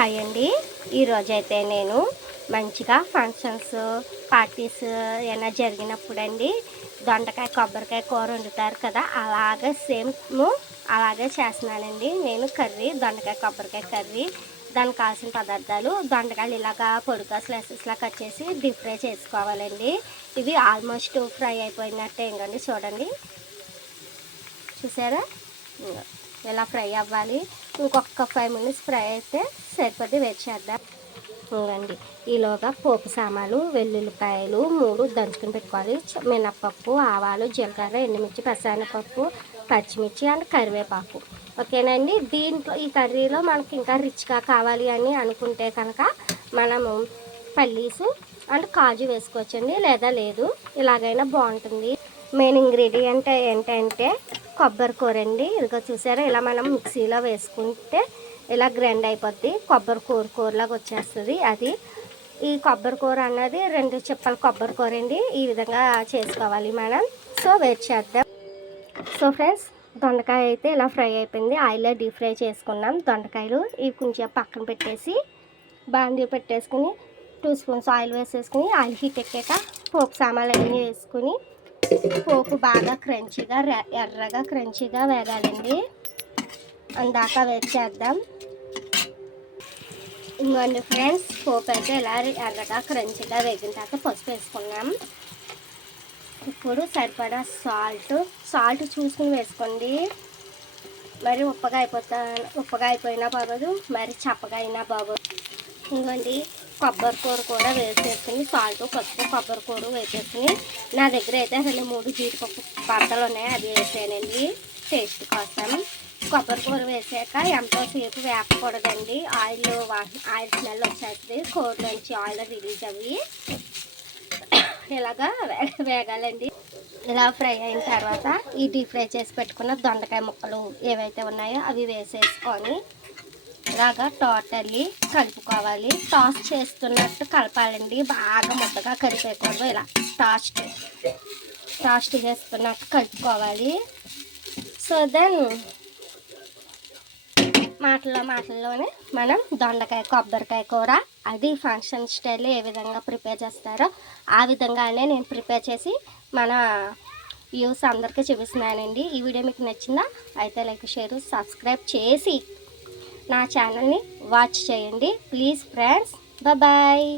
Hi అండి. ఈరోజైతే నేను మంచిగా ఫంక్షన్స్ పార్టీస్ ఏమైనా జరిగినప్పుడు అండి దొండకాయ కొబ్బరికాయ కూర వండుతారు కదా, అలాగే సేమ్ అలాగే చేస్తున్నానండి నేను. దొండకాయ కొబ్బరికాయ కర్రీ. దానికి కావాల్సిన పదార్థాలు: దొండకాయలు ఇలాగా పొడిగా స్లైసెస్లా కట్ చేసి డీప్ ఫ్రై చేసుకోవాలండి. ఇవి ఆల్మోస్ట్ ఫ్రై అయిపోయినట్టే ఇంకండి, చూడండి. చూసారా, ఇలా ఫ్రై అవ్వాలి. ఇంకొక 5 మినిట్స్ ఫ్రై అయితే సరిపోతే వెయిట్ చేద్దాం. చూడండి, ఈలోగా పోపు సామాన్లు వెల్లుల్లిపాయలు 3 దంచుకుని పెట్టుకోవాలి. మినప్పప్పు, ఆవాలు, జీలకర్ర, ఎండుమిర్చి, పచ్చనపప్పు, పచ్చిమిర్చి అండ్ కరివేపాకు. ఓకేనండి. దీంట్లో ఈ కర్రీలో మనకి ఇంకా రిచ్గా కావాలి అని అనుకుంటే కనుక మనము పల్లీసు అండ్ కాజు వేసుకోవచ్చండి, లేదా లేదు, ఇలాగైనా బాగుంటుంది. మెయిన్ ఇంగ్రీడియంట్ ఏంటంటే కొబ్బరి కూర అండి. ఇదిగో చూసారా, ఇలా మనం మిక్సీలో వేసుకుంటే ఇలా గ్రైండ్ అయిపోద్ది, కొబ్బరి కూరలాగా వచ్చేస్తుంది. అది ఈ కొబ్బరి కూర అన్నది 2 చిప్పల కొబ్బరి కూర అండి. ఈ విధంగా చేసుకోవాలి మనం. సో వెయిట్ చేద్దాం. సో ఫ్రెండ్స్, దొండకాయ అయితే ఇలా ఫ్రై అయిపోయింది. ఆయిల్లో డీప్ ఫ్రై చేసుకున్నాం దొండకాయలు. ఇవి కొంచెం పక్కన పెట్టేసి బాండీ పెట్టేసుకుని 2 స్పూన్స్ ఆయిల్ వేసేసుకుని, ఆయిల్ హీట్ ఎక్కాక పోపు సామాన్లు అన్నీ వేసుకుని పోపు బాగా ఎర్రగా క్రంచీగా వేగాలండి. అందాక వెయిట్ చేద్దాం. ఇంకోండి ఫ్రెండ్స్, పోపు అయితే ఇలా ఎర్రగా క్రంచీగా వేగిన తర్వాత పసుపు వేసుకున్నాం. ఇప్పుడు సరిపడా సాల్ట్ చూసుకుని వేసుకోండి. మరి ఉప్పగా అయిపోయినా బాగోదు, మరి చప్పగా అయినా బాగోదు. ఇంకోండి, కొబ్బరి కూర కూడా వేసేసుకుని సాల్ట్, పసుపు, కొబ్బరి కూర వేసేసుకుని, నా దగ్గర అయితే 2-3 జీడిపప్పు పడతలు ఉన్నాయి, అవి వేసానండి టేస్ట్ కోసం. కొబ్బరి కూర వేసాక ఎంతోసేపు వేపకూడదండి. ఆయిల్ స్మెల్ వచ్చేస్తుంది, కూర నుంచి ఆయిల్ రిలీజ్ అవి ఇలాగా వేగాలండి. ఇలా ఫ్రై అయిన తర్వాత ఈ డీప్ ఫ్రై చేసి పెట్టుకున్న దొండకాయ ముక్కలు ఏవైతే ఉన్నాయో అవి వేసేసుకొని ఇలాగా టోటల్లీ కలుపుకోవాలి. టాస్ చేస్తున్నట్టు కలపాలండి, బాగా ముద్దగా కరిపేయకూడదు. ఇలా టాస్ట్ చేస్తున్నట్టు కలుపుకోవాలి. సో దెన్ మాటల్లోనే మనం దొండకాయ కొబ్బరికాయ కూర అది ఫంక్షన్ స్టైల్లో ఏ విధంగా ప్రిపేర్ చేస్తారో ఆ విధంగానే నేను ప్రిపేర్ చేసి మన వ్యూస్ అందరికీ చూపిస్తున్నానండి. ఈ వీడియో మీకు నచ్చిందా అయితే లైక్, షేర్, సబ్స్క్రైబ్ చేసి నా ఛానల్ని వాచ్ చేయండి ప్లీజ్ ఫ్రెండ్స్. బాయ్.